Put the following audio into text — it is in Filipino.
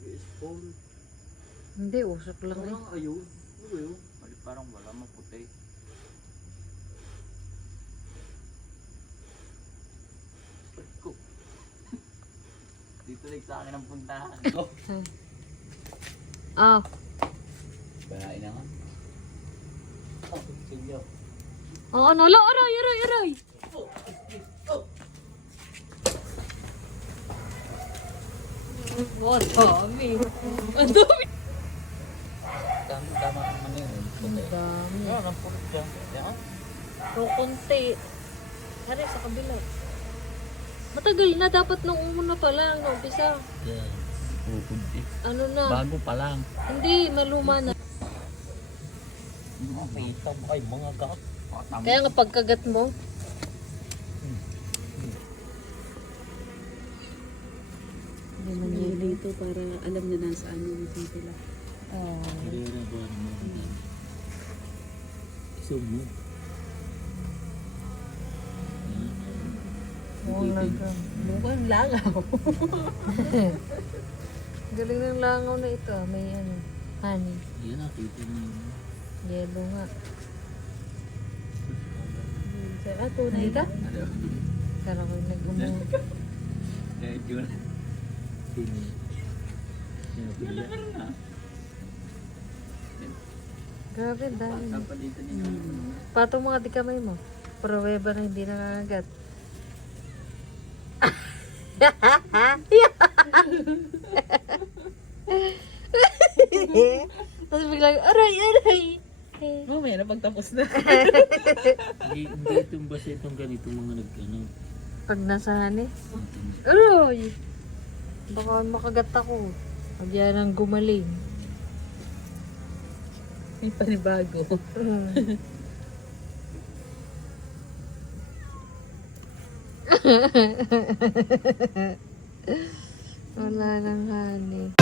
Nag-i-spawn. Hindi, usok lang eh. Parang ayun. Ano yun? Parang wala maputi. Ko. Dito lang sa akin ang puntahan ko. Ah, Bayain na nga. Oh, sige. oh, ano? Lo, aray, aray, aray. Oh, dami. Ang dami. Tama naman yun. Ang dami. Ano, ang pulot dyan. Yan. So, kunti. Hari, sa kabila. Matagal na. Dapat nung una pa lang, nung umpisa. Yan. Pupunti. Ano na? Bago pa lang. Hindi, maluma na. Makita mo ay mga gat. Kaya nga pagkagat mo, Hindi man niya dito para alam niya na saan yung sila. Karera ba naman? Isog mo. Mukhang langaw. galing ng langaw na ito. May ano, honey. Yan nakita mo yun. Yellow nga. Ako na ita? Ano? Kala ko yung nag-umu. Medyo na. Malakal na. Grabe, dami. Kapalitan niyo. Patong mga di kamay mo. Pruweba na hindi nangangagat. Tapos biglang, aray, aray. Mamaya na pagtapos na. Hindi itong basta itong ganitong mga nag-ano. Pag nasahan eh. Aray! Baka makagat ako. Pag yan ang gumaling. May panibago. Wala nang honey.